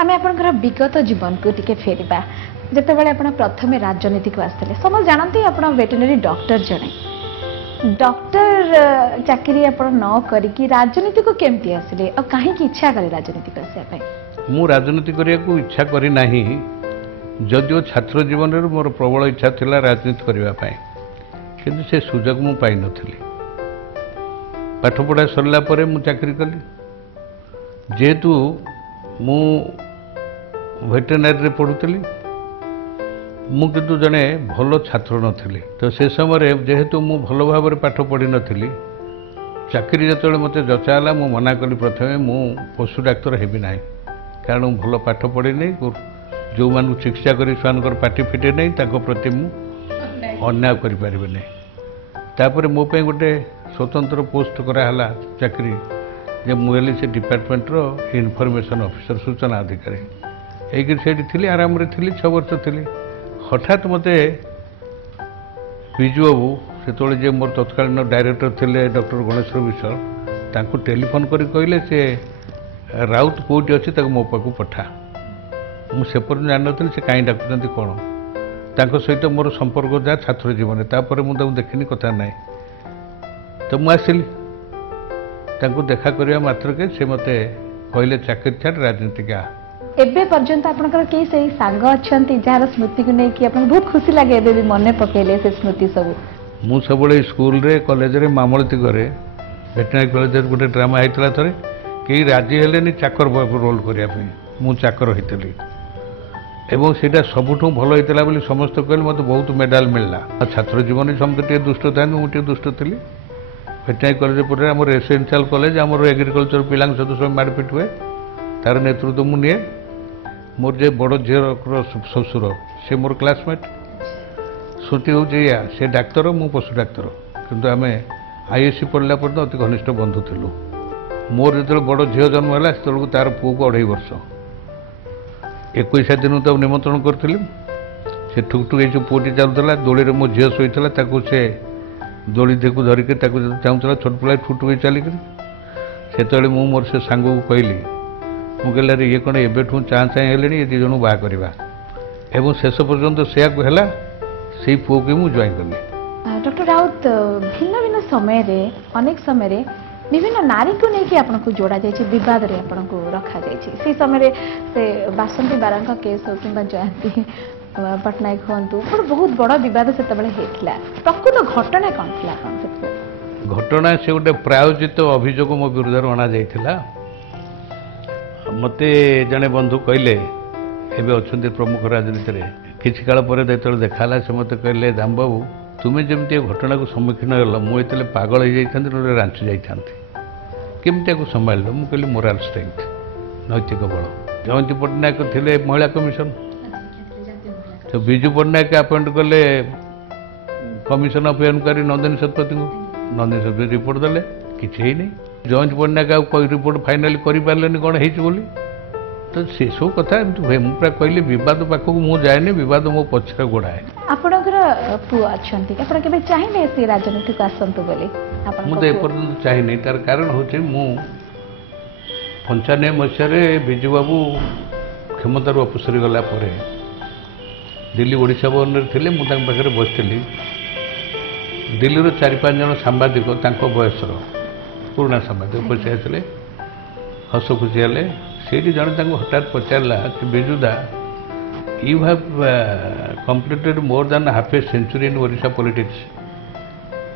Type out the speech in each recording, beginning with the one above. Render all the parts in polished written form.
आम आपंकर विगत जीवन को टिके फेरबा जितेबाला आप प्रथम राजनीति को आसते समस्त जानते आप वेटेनरी डॉक्टर जड़े डॉक्टर चाकरी आप न करी राजनीति को केमती आसिले और कहीं इच्छा कले राजनीति को आसापे मु राजनीति करने को इच्छा करी नाही जदिओ छात्र जीवन में मोर प्रबल इच्छा थिला राजनीति करने किंतु से सुजोग मु पाई नथिली पाठ पढ़ा सरला परे मु चाकरी कली जेहेतु मु वेटेनरी पढ़ुली मु किंतु जड़े भल छात्र नथिली तो से समय जेहेतु मु भल भाव पाठ पढ़ी नथिली चाकरी जो मत जचाला मु मना कली प्रथमे मु पशु डाक्तर हेबी ना कारण भल पाठ पढ़ी नहीं जो मान चिकित्सा कर पार्टी फिटे नहीं ताको प्रति मु अन्याय करें तापर मो पे गोटे स्वतंत्र पोस्ट कराला चाकरी जे मुझे से डिपार्टमेंट रो इनफॉरमेशन ऑफिसर सूचना अधिकारी एक थी आराम रे थी 6 वर्ष थी हठात मते विजु बाबू से जे मोर तत्कालीन डायरेक्टर थे डॉक्टर गणेश्वर विश्वाल टेलीफोन कर कहले से राउत कौटी अच्छी मो पाक पठा मुझे जान नी से कहीं डाकुं कौन तांको सहित मोर संपर्क जहाँ छात्र जीवन तापर मुझे देखनी कथा ना तो मुझे आसली देखा करने मात्र के से मत कहले चाकरी छाड़ राजनीति आ एबे पर्यंत आपनकर के सही सांग अछंती जार स्मृति को नहीं कि आपन बहुत खुशी लागे एबे भी मने पकेले से स्मृति सब मु सब स्कूल रे कॉलेज रे मामलती करे वेटनरी कॉलेज रे गोटे ड्रामा हेतला थरे कई राजी हेलेनी चाकर रोल करिया मु चाकर होइतली एवं सेटा सबुठू भल होता बोली समस्त कहले मत बहुत मेडाल मिलला छात्र जीवन समझे दुष्ट था मुझे दुष्ट थी वेटनरी कॉलेज पर आम रेसिडेंशियल कॉलेज आम एग्रीकल्चर पिला सहित सब मारपिट हुए तार नेतृत्व मुझे मोर जे बड़ झीर शशुर से मोर क्लासमेट श्रुति हूँ से डाक्तर मु पशु डाक्तर किंतु आम आईएससी पढ़ला पर्यटन अति घनिष्ठ बंधु थिलु मोर जो बड़ झील जन्म है से तार पुओ को 2.5 वर्ष 21 दिन तो निमंत्रण करी से ठुक ठुक जो पुटी चलूला दोली में मो झील शोता से दोली देखू धरिकी चाहूला छोट पिला ठुक चलिक से मोर से सांग को कहली मुझे अरे ये कौन एवं चाँ चाँ हेले ये दी जन बाहर एवं शेष पर्यंत से पुओ को मुझे ज्वाइन कली। डॉक्टर राउत भिन्न भिन्न समय रे अनेक समय रे विभिन्न नारी को लेकिन आपको जोड़ा जाए बद रे आपको रखा जाए समय से बासंती बारा केस हो कि जयंती पट्टनायक हूँ बहुत बड़ बद से प्रकृत घटना कौन थी घटना से गोटे प्रायोजित अभियोग मो विरुद्ध अणा जाइथिला मते जड़े बंधु कहले एवं अच्छा प्रमुख राजनीति में किसी काल पर जो देखाला से मत कहले दाम बाबू तुम्हें जमी घटना को सम्मुखीन होल मुझे पागल हो जाती रांची जाती केमती संभाल मुझे कहली मोराल स्ट्रेंथ नैतिक बल जयंती पट्टनायक थे महिला कमिशन तो विजु पट्टनायक अपॉइंट कले commission of inquiry Nandini Satpathy को नंदिनी शतपथी रिपोर्ट देले किसी नहीं जयंती पट्टनायक रिपोर्ट फाइनाली करें कौन होली तो से सब कथा हुए मुझे कहली बद पाखक मुझे जाए बद मो पचर गोड़ाए आपणकर पुओ अच्छा के चाहिए से राजनीति को आसतु बोली मुझे एपर्यंत चाहिए तार कारण हूँ मु 95 मसीह विजु बाबू क्षमतार अपसरी गला दिल्ली ओडिशा भवन थे मुझे बसती दिल्ली 4-5 जन सांबादिक बयसर पुराना सांबादिक पचारे हस खुशी हेले से जड़े हठात पचारा कि बिजुदा you have completed more than half a century in Odisha politics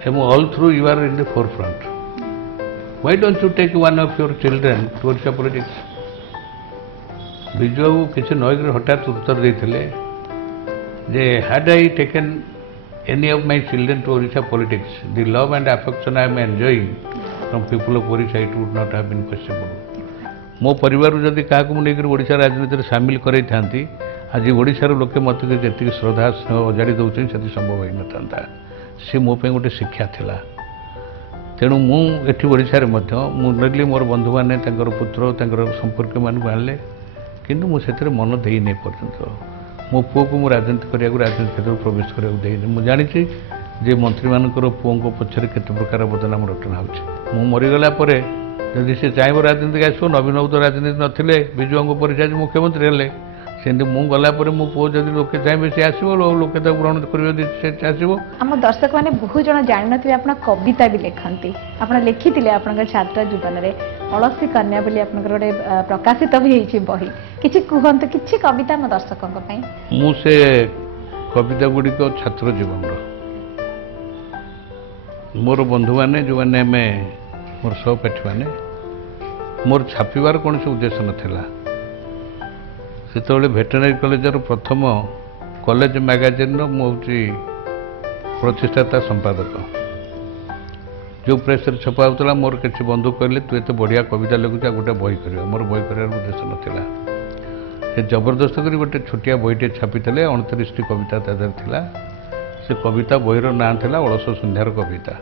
and all through you are in the forefront. Why don't you take one of your children to Odisha politics? Biju Babu किसी नॉइक हठात उत्तर देते जे had I taken any of my children to Odisha politics, the love and affection I am enjoying from people of Odisha, it would not have been possible. मो परिवार जदि क्या मुझे ओडिशा राजनीति में सामिल कराई था आज ओडिशार लोके मत जी श्रद्धा स्नेह अजाड़ी दौरान से संभव हो न सी मो गोटे शिक्षा थिला तेणु मुझे ओडिशा नेली मोर बंधु मैंने पुत्र संपर्क मानक आनले किंतु मुझे मन दे नहीं पर्यंत मो पुओ को राजनीति करने राजनीति क्षेत्र में प्रवेश करने मुझे जानी जे मंत्री मानकर पुओं पछरे केते प्रकार बदनाम रटना हो मरीगला ଯଦି ସେ ଚାହିଁବ ରାଜନୀତିକୁ ଆସିବ ନବୀନ ବାବୁ ତ ରାଜନୀତି ନଥିଲେ ବିଜୁ ବାବୁଙ୍କ ପରେ ସେ ଆଜି ମୁଖ୍ୟମନ୍ତ୍ରୀ ହେଲେ ସେମିତି ମୁଁ ଗଲା ପରେ ମୋ ପୁଅ ଯଦି ଲୋକେ ଚାହିଁବେ ସେ ଆସିବ ଲୋକେ ତାକୁ ଗ୍ରହଣ କରିବେ ଯଦି ସେ ଆସିବ। ଆମ ଦର୍ଶକମାନେ ବହୁ ଜଣ ଜାଣିନଥିବେ ଆପଣ କବିତା ବି ଲେଖନ୍ତି ଆପଣ ଲେଖିଥିଲେ ଆପଣଙ୍କ ଛାତ୍ର ଜୀବନରେ ଅଳସୀ କନ୍ୟା ବୋଲି ଆପଣଙ୍କର ଗୋଟେ ପ୍ରକାଶିତ ବି ହେଇଛି ବହି କିଛି କୁହନ୍ତୁ କିଛି କବିତା ଆମ ଦର୍ଶକଙ୍କ ପାଇଁ। ମୁଁ ସେ କବିତା ଗୁଡ଼ିକ ଛାତ୍ର ଜୀବନର ମୋର ବନ୍ଧୁମାନେ ଯେଉଁମାନେ ଆମେ ମୋର ସହପାଠୀମାନେ ମୋର ଛାପିବାର କୌଣସି ଉଦ୍ଦେଶ୍ୟ ନଥିଲା। ସେତେବେଳେ ଭେଟେନାରୀ କଲେଜର ପ୍ରଥମ କଲେଜ ମ୍ୟାଗାଜିନ୍ର ମୁଁ ହେଉଛି ପ୍ରତିଷ୍ଠାତା ସମ୍ପାଦକ। ଯେଉଁ ପ୍ରେସ୍ରେ ଛପା ହେଉଥିଲା ମୋର କିଛି ବନ୍ଧୁ କହିଲେ ତୁ ଏତେ ବଢ଼ିଆ କବିତା ଲେଖୁଛୁ ଆଉ ଗୋଟେ ବହି କରିବା। ମୋର ବହି କରିବାର ଉଦ୍ଦେଶ୍ୟ ନଥିଲା। ସେ ଜବରଦସ୍ତ କରି ଗୋଟେ ଛୋଟିଆ ବହିଟେ ଛାପିଥିଲେ 29ଟି କବିତା ତା ଦେହରେ ଥିଲା। ସେ କବିତା ବହିର ନାଁ ଥିଲା ଅଳସ ସନ୍ଧ୍ୟାର କବିତା।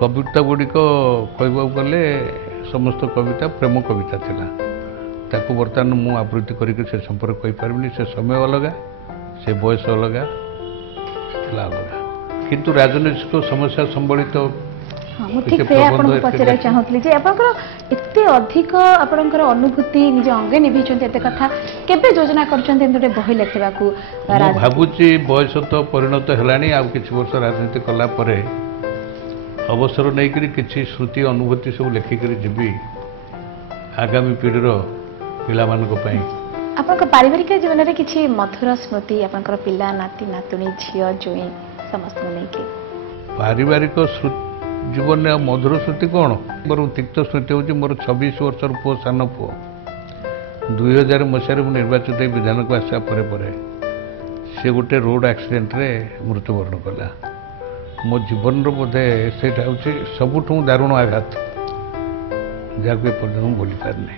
କବିତା ଗୁଡ଼ିକ କହିବାକୁ ଗଲେ ସମସ୍ତ କବିତା ପ୍ରେମ କବିତା ଥିଲା। ତାକୁ ବର୍ତ୍ତମାନ ମୁଁ ଆବୃତ୍ତି କରିକି ସେ ସମ୍ପର୍କ କହିପାରିବିନି। ସେ ସମୟ ଅଲଗା ସେ ବୟସ ଅଲଗା ଥିଲା ଅଲଗା କିନ୍ତୁ ରାଜନୈତିକ ସମସ୍ୟା ସମ୍ବଳିତ ମୁଁ ଠିକ ସେ ଆପଣଙ୍କୁ ପଚାରିବାକୁ ଚାହୁଁଥିଲି ଯେ ଆପଣଙ୍କର ଏତେ ଅଧିକ ଆପଣଙ୍କର ଅନୁଭୂତି ନିଜ ଅଙ୍ଗେ ନିଭେଇଛନ୍ତି ଏତେ କଥା କେବେ ଯୋଜନା କରିଛନ୍ତି ଏମିତି ଗୋଟେ ବହି ଲେଖିବାକୁ? ମୁଁ ଭାବୁଛି ବୟସ ତ ପରିଣତ ହେଲାଣି ଆଉ କିଛି ବର୍ଷ ରାଜନୀତି କଲା ପରେ ଅବସର ନେଇକରି କିଛି ସ୍ମୃତି ଅନୁଭୂତି ସବୁ ଲେଖିକରି ଯିବି ଆଗାମୀ ପିଢ଼ିର ପିଲାମାନଙ୍କ ପାଇଁ। ଆପଣଙ୍କ ପାରିବାରିକ ଜୀବନରେ କିଛି ମଧୁର ସ୍ମୃତି ଆପଣଙ୍କର ପିଲା ନାତି ନାତୁଣୀ ଝିଅ ଜୋଇଁ ସମସ୍ତଙ୍କୁ ନେଇକି? ପାରିବାରିକ ଜୀବନରେ ଆଉ ମଧୁର ସ୍ମୃତି କ'ଣ? ମୋର ତିକ୍ତ ସ୍ମୃତି ହେଉଛି ମୋର 26 ବର୍ଷର ପୁଅ ସାନ ପୁଅ 2000 ମସିହାରେ ମୁଁ ନିର୍ବାଚିତ ହୋଇ ବିଧାନକୁ ଆସିବା ପରେ ପରେ ସେ ଗୋଟେ ରୋଡ଼ ଆକ୍ସିଡେଣ୍ଟରେ ମୃତ୍ୟୁବରଣ କଲା। ମୋ ଜୀବନର ବୋଧେ ସେଇଟା ହେଉଛି ସବୁଠୁ ଦାରୁଣ ଆଘାତ ଯାହାକୁ ଏପର୍ଯ୍ୟନ୍ତ ମୁଁ ଭୁଲି ପାରିନି।